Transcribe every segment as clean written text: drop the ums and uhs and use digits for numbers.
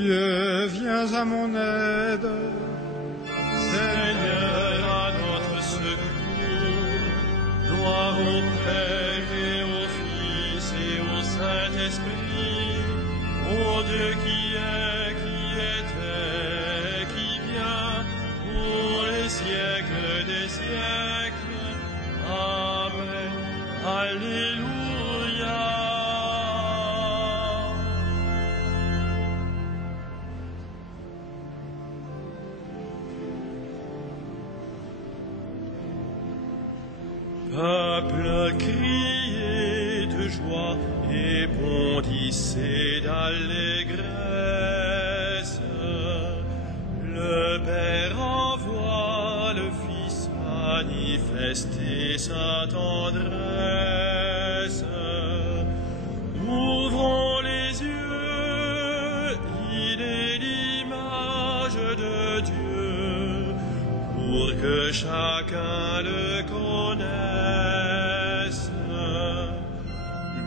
Dieu, viens à mon aide. Seigneur, à notre secours. Gloire au Père et au Fils et au Saint-Esprit, au Dieu qui est, qui était, qui vient, pour les siècles des siècles. Amen. Alléluia. Peuple, criez de joie et bondissez d'allégresse. Le Père envoie le Fils manifester sa tendresse. Ouvrons les yeux, il est l'image de Dieu, pour que chacun le connaisse.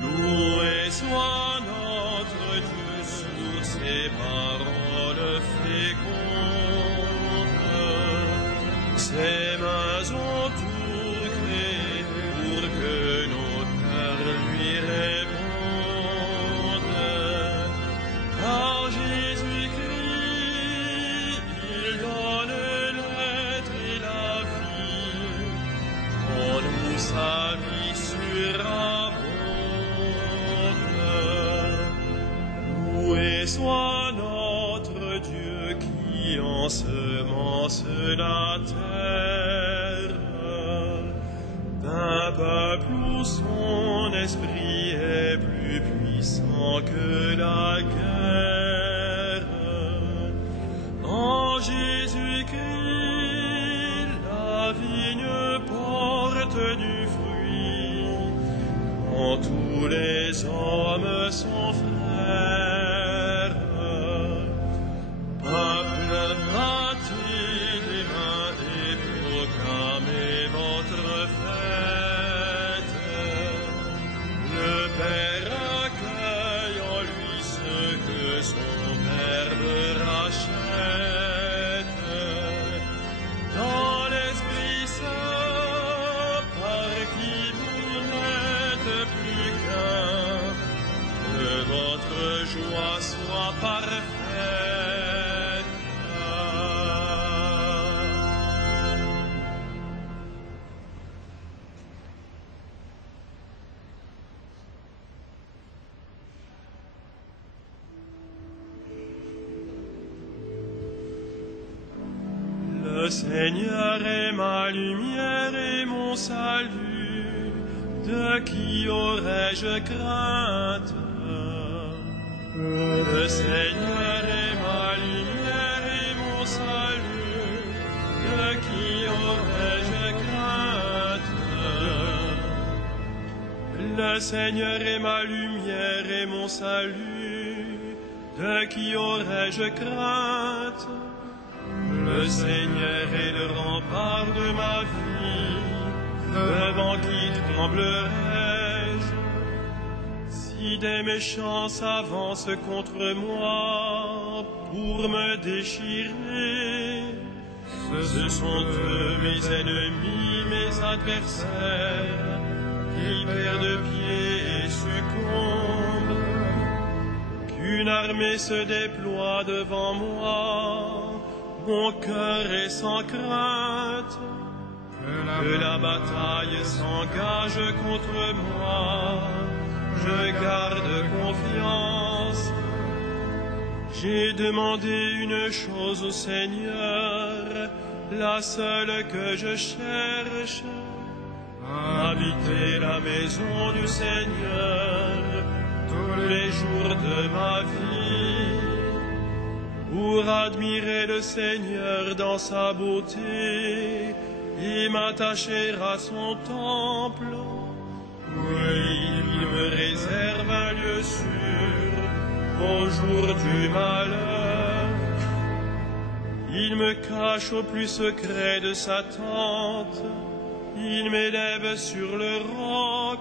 Loué soit notre Dieu sur ses paroles fécondes. Ses mains ont tout créé pour que nos cœurs lui répondent. Par Jésus-Christ, il donne l'être et la vie. En nous sa vie surabonde. Loué soit notre Dieu qui ensemence la terre, d'un peuple où son esprit est plus puissant que la guerre. En Jésus-Christ, la vigne porte du fruit, quand tous les hommes sont frères. Peuple, battez les mains et proclamez votre fête. Le Père accueille en lui ceux que son Verbe rachète. Dans l'Esprit Saint, par qui vous n'êtes plus qu'un, que votre joie soit parfaite. Le Seigneur est ma lumière et mon salut, de qui aurais-je crainte? Le Seigneur est ma lumière et mon salut, de qui aurais-je crainte? Le Seigneur est ma lumière et mon salut, de qui aurais-je crainte? Le Seigneur est le rempart de ma vie, devant qui tremblerai-je? Si des méchants s'avancent contre moi pour me déchirer, ce sont eux mes ennemis, mes adversaires, qui perdent pied et succombent. Qu'une armée se déploie devant moi, mon cœur est sans crainte. Que la bataille s'engage contre moi, je garde confiance. J'ai demandé une chose au Seigneur, la seule que je cherche, habiter la maison du Seigneur tous les jours de ma vie, pour admirer le Seigneur dans sa beauté et m'attacher à son temple. Oui, il me réserve un lieu sûr au jour du malheur. Il me cache au plus secret de sa tente, il m'élève sur le roc.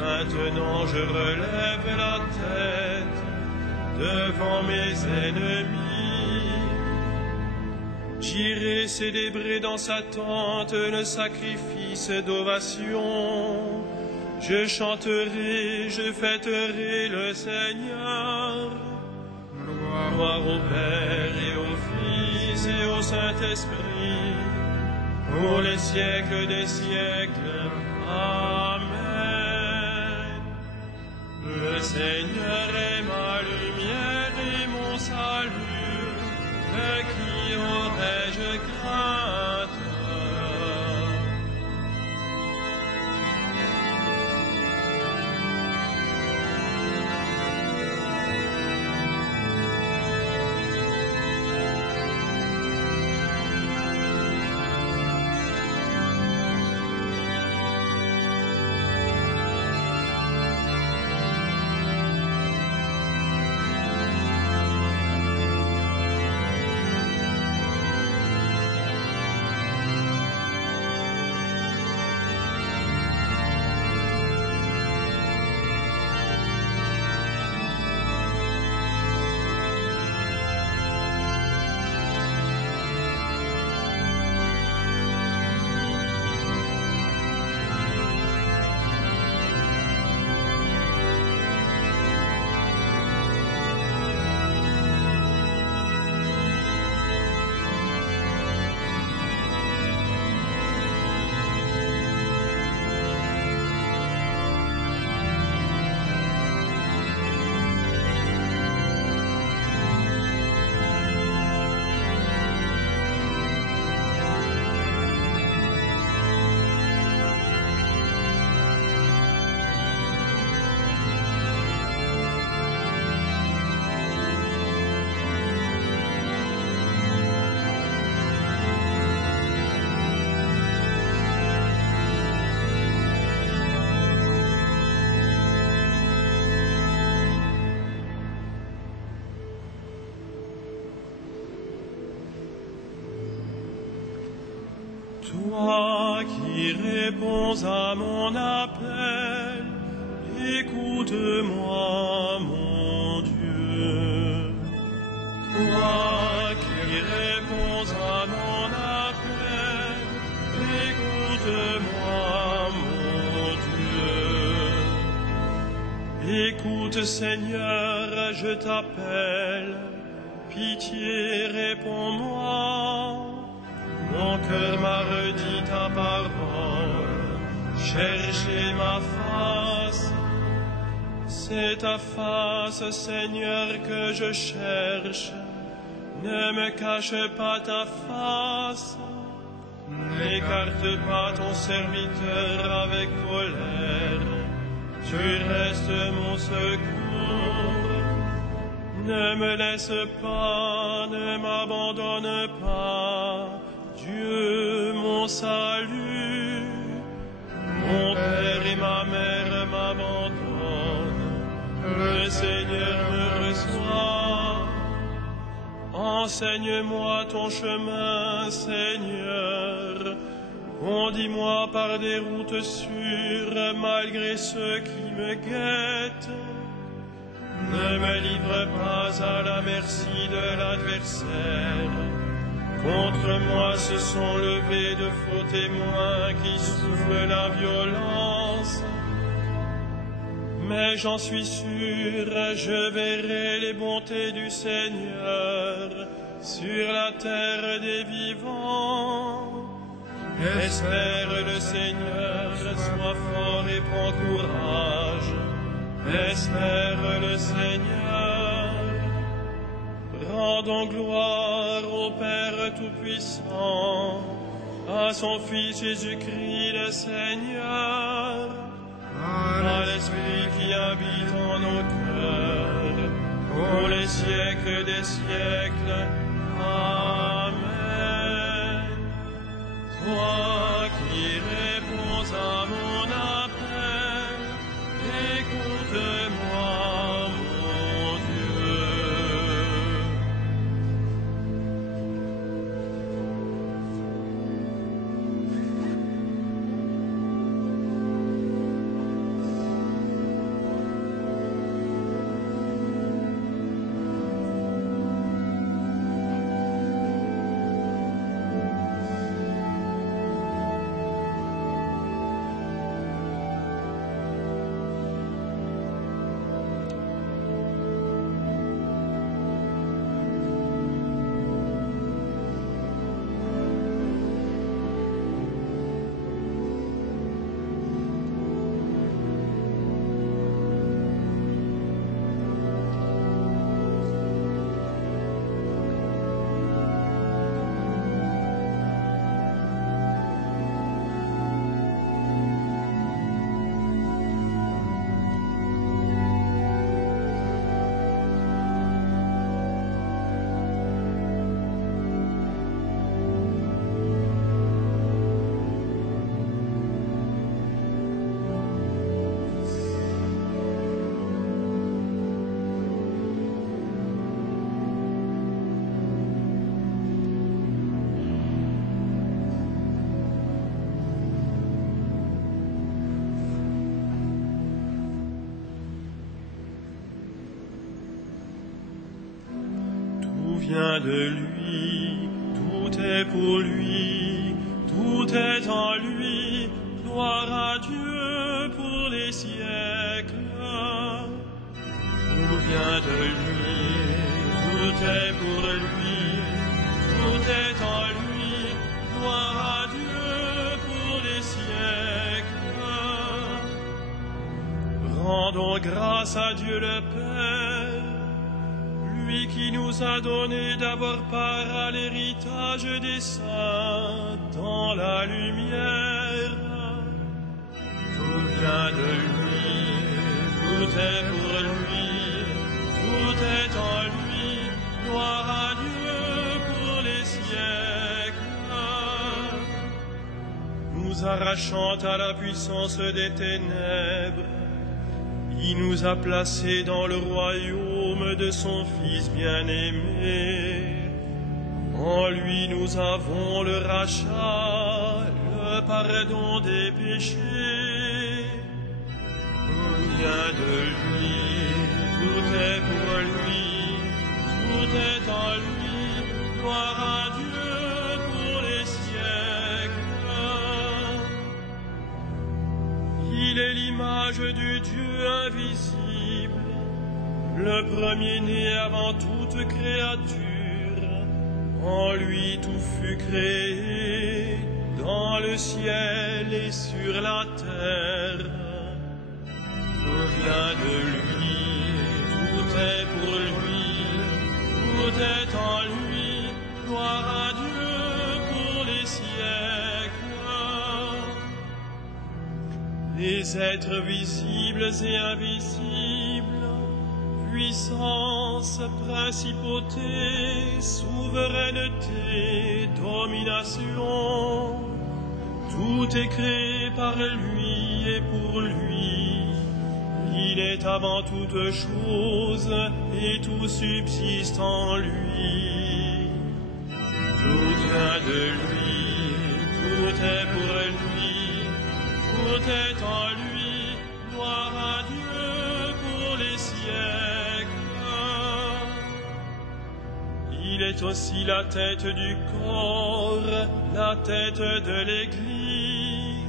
Maintenant je relève la tête, devant mes ennemis. J'irai célébrer dans sa tente le sacrifice d'ovation. Je chanterai, je fêterai le Seigneur. Gloire au Père et au Fils et au Saint-Esprit, pour les siècles des siècles. Amen. Le Seigneur est ma lumière et mon salut. De qui aurais-je crainte? Toi qui réponds à mon appel, écoute-moi, mon Dieu. Toi qui réponds à mon appel, écoute-moi, mon Dieu. Écoute, Seigneur, je t'appelle, pitié, réponds-moi. Mon cœur m'a redit ta parole, cherchez ma face. C'est ta face, Seigneur, que je cherche. Ne me cache pas ta face. N'écarte pas ton serviteur avec colère. Tu restes mon secours. Ne me laisse pas, ne m'abandonne pas. Dieu, mon salut, mon père et ma mère m'abandonnent, le Seigneur me reçoit. Enseigne-moi ton chemin, Seigneur, conduis-moi par des routes sûres malgré ceux qui me guettent. Ne me livre pas à la merci de l'adversaire. Contre moi se sont levés de faux témoins qui soufflent la violence. Mais j'en suis sûr, je verrai les bontés du Seigneur sur la terre des vivants. Espère le Seigneur, sois fort et prends courage. Espère le Seigneur. Rendons gloire au Père Tout-Puissant, à son Fils Jésus-Christ le Seigneur, à l'Esprit qui habite en nos cœurs, pour les siècles des siècles. Amen. Toi qui réponds à mon appel, écoute-moi, mon Dieu. vient de lui, tout est pour lui, tout est en lui. Gloire à Dieu pour les siècles. Tout vient de lui, tout est pour lui, tout est en lui. Gloire à Dieu pour les siècles. Rendons grâce à Dieu le Père, lui qui nous a donné d'avoir part à l'héritage des saints dans la lumière. Tout vient de lui, tout est pour lui, tout est en lui. Gloire à Dieu pour les siècles. Nous arrachant à la puissance des ténèbres, il nous a placés dans le royaume de son Fils bien-aimé. En lui nous avons le rachat, le pardon des péchés. Tout vient de lui, tout est pour lui, tout est en lui. Gloire à Dieu pour les siècles. Il est l'image du Dieu invisible, le premier-né avant toute créature. En lui tout fut créé, dans le ciel et sur la terre. Tout vient de lui, tout est pour lui, tout est en lui. Gloire à Dieu pour les siècles. Les êtres visibles et invisibles, puissance, principauté, souveraineté, domination, tout est créé par lui et pour lui. Il est avant toute chose et tout subsiste en lui. Tout vient de lui, tout est pour lui, tout est en lui. Gloire à Dieu pour les siècles. Il est aussi la tête du corps, la tête de l'Église.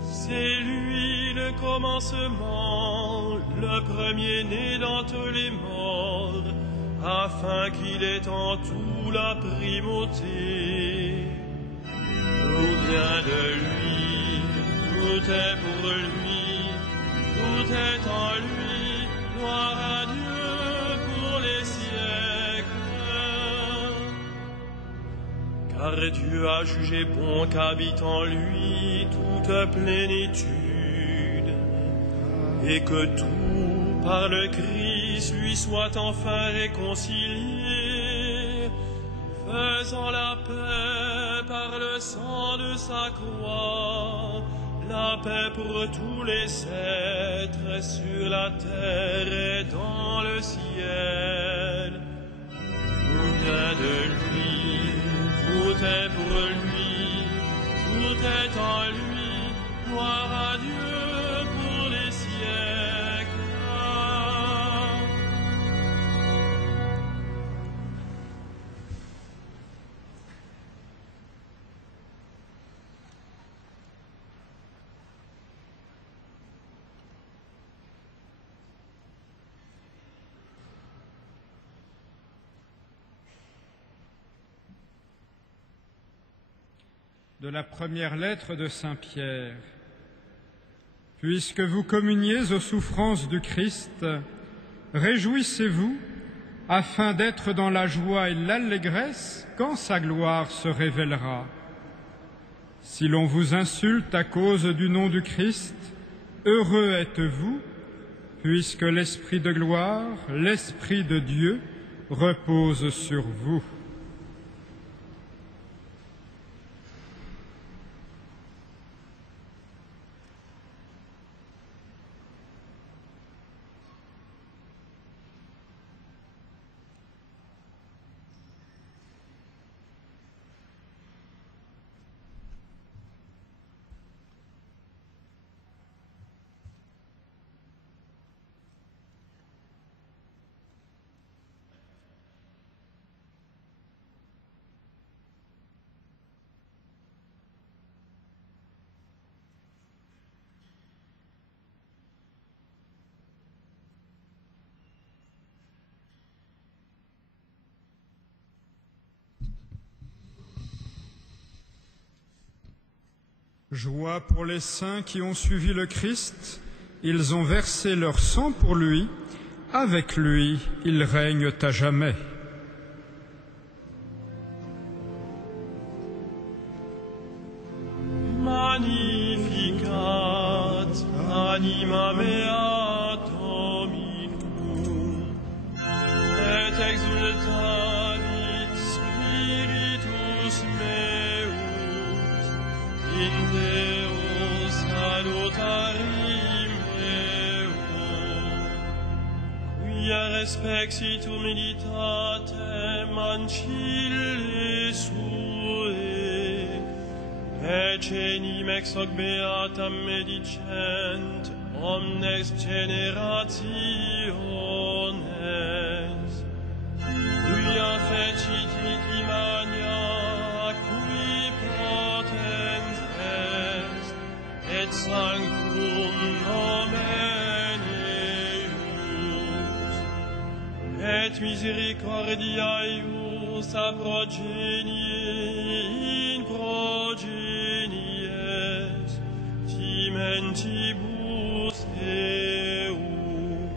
C'est lui le commencement, le premier-né d'entre les morts, afin qu'il ait en tout la primauté. Tout vient de lui, tout est pour lui, tout est en lui. Gloire à Dieu pour les siècles. Car Dieu a jugé bon qu'habite en lui toute plénitude, et que tout par le Christ lui soit enfin réconcilié, faisant la paix par le sang de sa croix, la paix pour tous les êtres sur la terre et dans le ciel. Tout vient de lui, tout est pour lui, tout est en lui. Gloire à Dieu pour les siècles. De la première lettre de Saint Pierre. Puisque vous communiez aux souffrances du Christ, réjouissez-vous, afin d'être dans la joie et l'allégresse quand sa gloire se révélera. Si l'on vous insulte à cause du nom du Christ, heureux êtes-vous, puisque l'Esprit de gloire, l'Esprit de Dieu, repose sur vous. Joie pour les saints qui ont suivi le Christ, ils ont versé leur sang pour lui, avec lui ils règnent à jamais. Magnificat anima mea Dominum, et exultavit spiritus meus in Deo salutari meo, quia respexit humilitatem ancille sue, ecenim ex hoc beatam medicent omnes generationes, quia fecit itimania cui potens est, et sanctum nomen eius, et misericordia eius a progenie in progenies timentibus eum,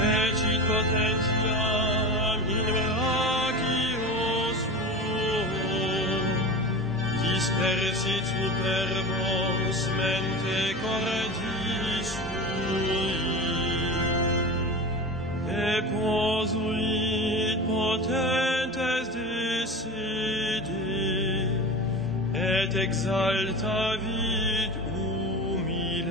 ecit potentiam in brachio suum, dispersit superbos mente cordis sui, deposuit potentes de sede, et exaltavit humiles,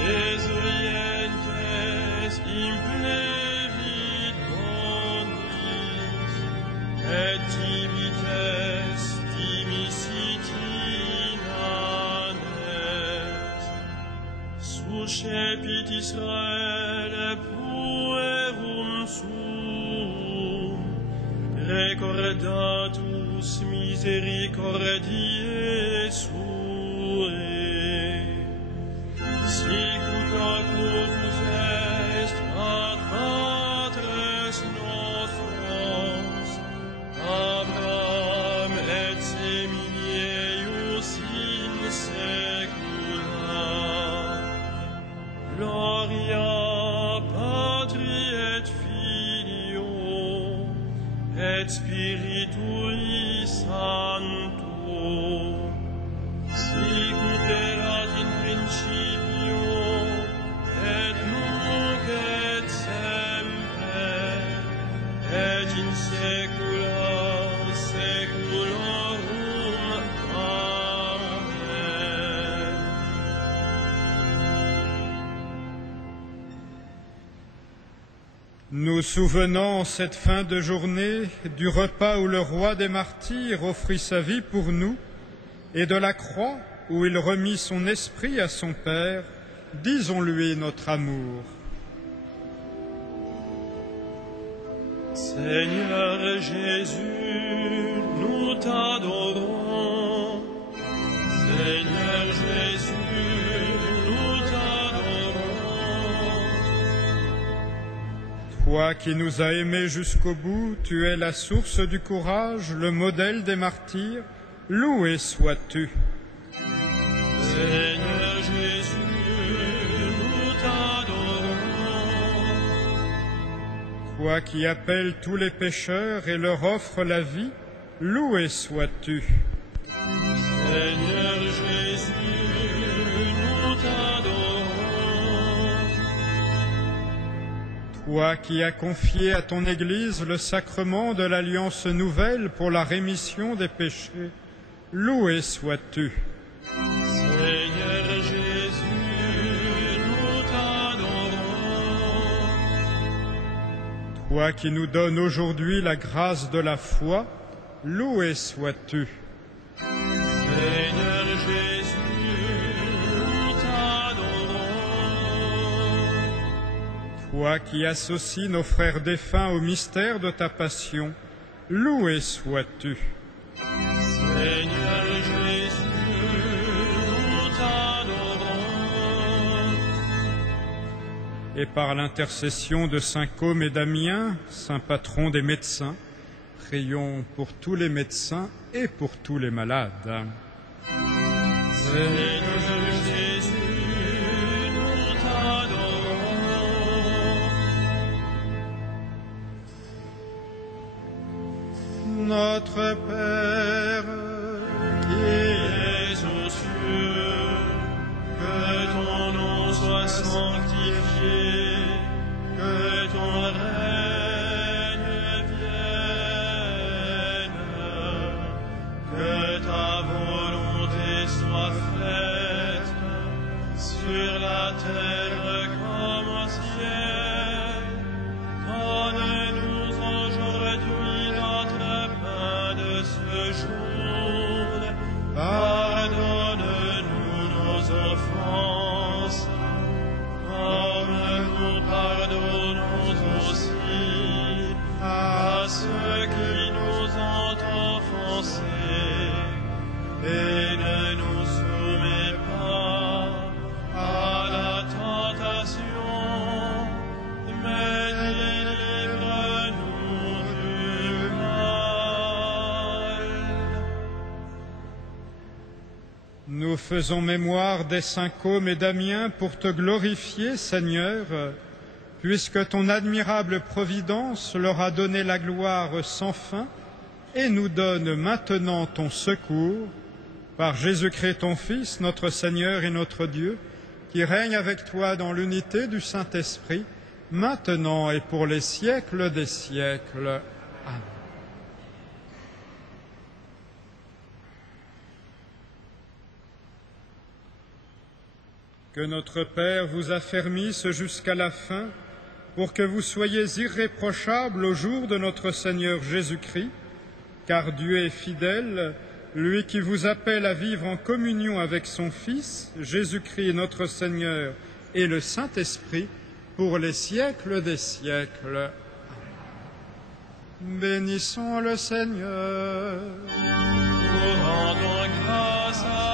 desorientes implevit bonis, et tibites dimisit inanes, suscepit Israele puerum suum, recordatus misericordiae suae, sicut locus est ad patres nostros, Abraham et semini eius in saecula, gloria Patri et Filio et Spiritui Sancto, sicut erat in principio et nunc et semper et in saecula saeculorum. Amen. Nous souvenons en cette fin de journée du repas où le roi des martyrs offrit sa vie pour nous et de la croix où il remit son esprit à son Père. Disons-lui notre amour. Seigneur Jésus, nous t'adorons. Seigneur Jésus, nous t'adorons. Toi qui nous as aimés jusqu'au bout, tu es la source du courage, le modèle des martyrs. Loué sois-tu. Seigneur Jésus, nous t'adorons. Toi qui appelles tous les pécheurs et leur offres la vie, loué sois-tu. Seigneur Jésus, nous t'adorons. Toi qui as confié à ton Église le sacrement de l'Alliance nouvelle pour la rémission des péchés, loué sois-tu. Seigneur Jésus, nous t'adorons. Toi qui nous donnes aujourd'hui la grâce de la foi, loué sois-tu. Seigneur Jésus, nous t'adorons. Toi qui associes nos frères défunts au mystère de ta passion, loué sois-tu. Seigneur Jésus, nous t'adorons. Et par l'intercession de saint Côme et Damien, saint patron des médecins, prions pour tous les médecins et pour tous les malades. Seigneur Jésus, nous t'adorons. Notre Père, qui es aux cieux, que ton nom soit sanctifié, que ton règne vienne, que ta volonté soit faite sur la terre comme au ciel. Donne-nous aujourd'hui notre pain de ce jour. Pardonne-nous nos offenses, comme nous pardonnons aussi à ceux qui nous ont offensés. Et ne nous soumets pas à la tentation, mais délivre-nous du mal. nous faisons mémoire des saints Côme et Damien pour te glorifier, Seigneur, puisque ton admirable providence leur a donné la gloire sans fin et nous donne maintenant ton secours, par Jésus-Christ ton Fils, notre Seigneur et notre Dieu, qui règne avec toi dans l'unité du Saint-Esprit, maintenant et pour les siècles des siècles. Amen. Que notre Père vous affermisse jusqu'à la fin, pour que vous soyez irréprochables au jour de notre Seigneur Jésus-Christ, car Dieu est fidèle, lui qui vous appelle à vivre en communion avec son Fils, Jésus-Christ notre Seigneur, et le Saint-Esprit, pour les siècles des siècles. Bénissons le Seigneur. Nous rendons grâce à